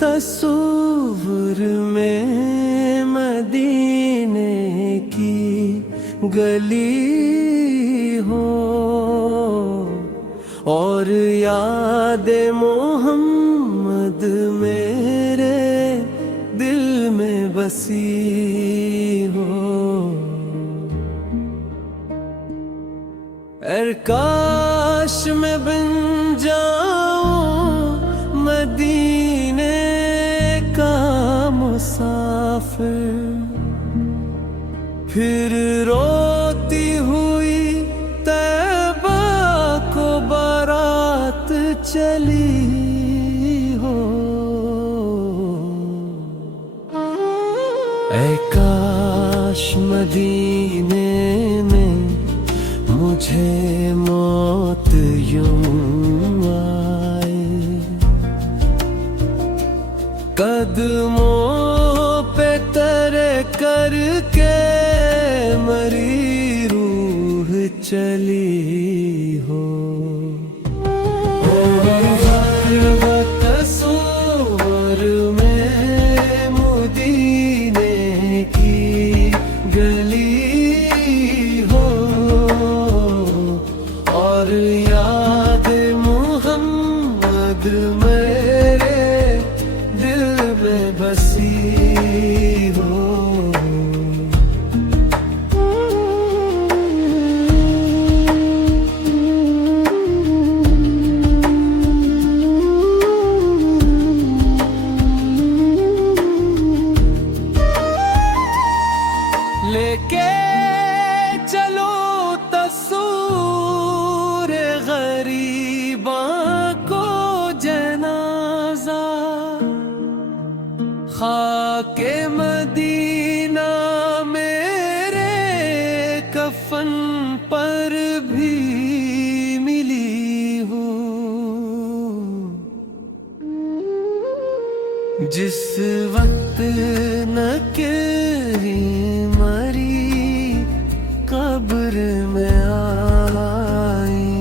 तस्वीर में मदीने की गली हो और याद मोहम्मद मेरे दिल में बसी हो। अरे काश मैं बन जाऊं मदीने का मुसाफिर, फिर रोती हुई तैबा को बारात चली हो। ऐ काश मदीने में मुझे मौत यूं आए, कदमों पे तेरे करके मरी रूह चली हो। तस्वीर में मदीने की गली हो और याद मोहम्मद मेरे दिल में बसी हो। लेके चलो तस्वीर गरीबा को जनाजा, खाके मदीना मेरे कफन पर भी मिली हो। जिस वक्त न के मरी कब्र में आई,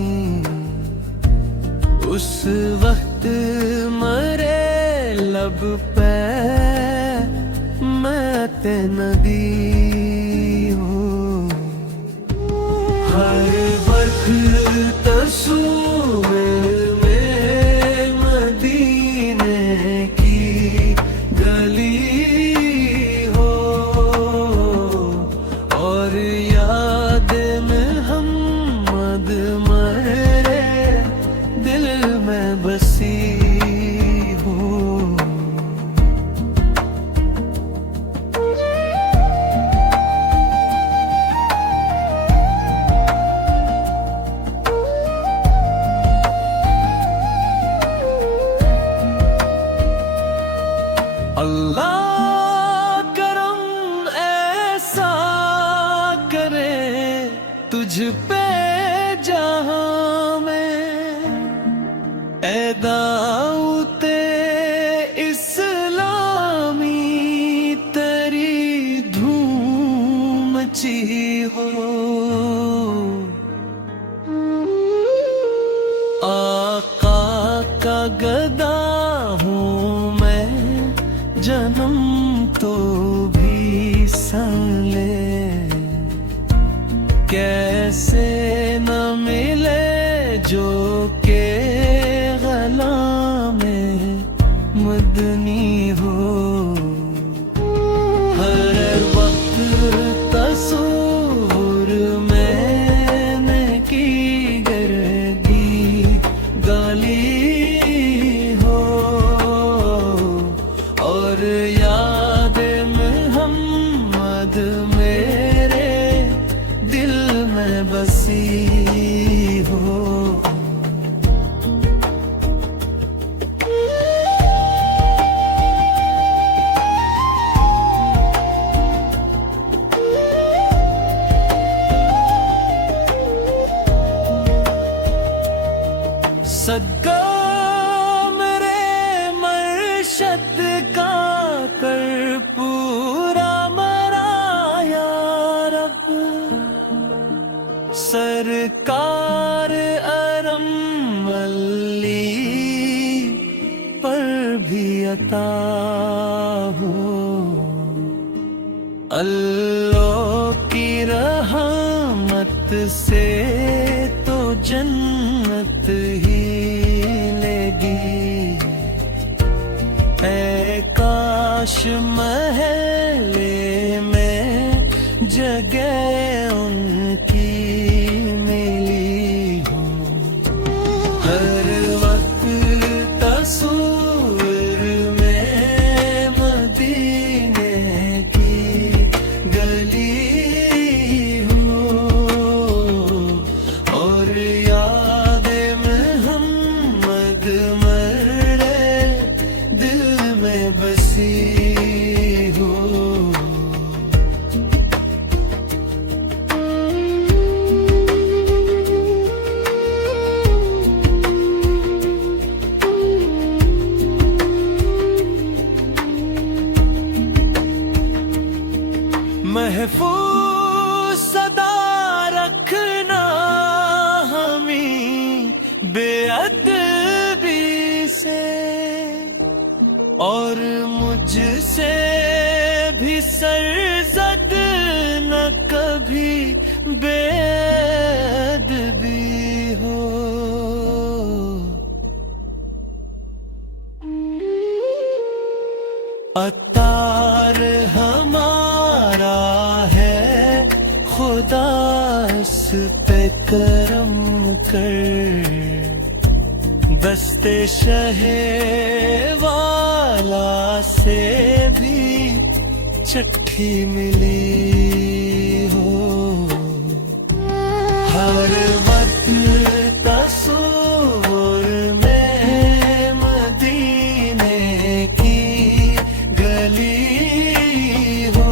उस वक्त मरे लब पे मैं ते नदी हूँ। हर वक्त तस्वीर में मदीने की गली हो और याद मोहम्मद मेरे दिल में बसी हो। अल्लाह करम ऐसा करे तुझ पे जहां में, ऐ दाऊते इस्लामी तेरी धूम मची हो। आका का गदा हूँ मैं, जन्म तो भी संले, कैसे न मिले जो के गला में मदनी हो। हर वक्त तस्वीर मैंने की गर्दी गाली हो और याद मोहम्मद मेरे दिल में बसी हो। अता हो। अल्लाह की रहमत से तो जन्नत ही लेगी। ऐ काश महले में जगह उनकी मिली हो। हर वक्त तस्वीर में मदीने की गली हो और याद मोहम्मद मरे दिल में बसी हो। महफूज सदा रखना हमें बेअदबी से और मुझसे भी सरजद न कभी बेअदबी हो। अतार हमारा है खुदा इस पे करम कर। दस्ते शहे वाला से भी चिट्ठी मिली हो। हर वक्त तस्वीर में मदीने की गली हो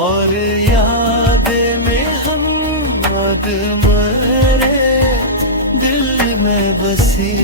और याद मोहम्मद मरे दिल में बसी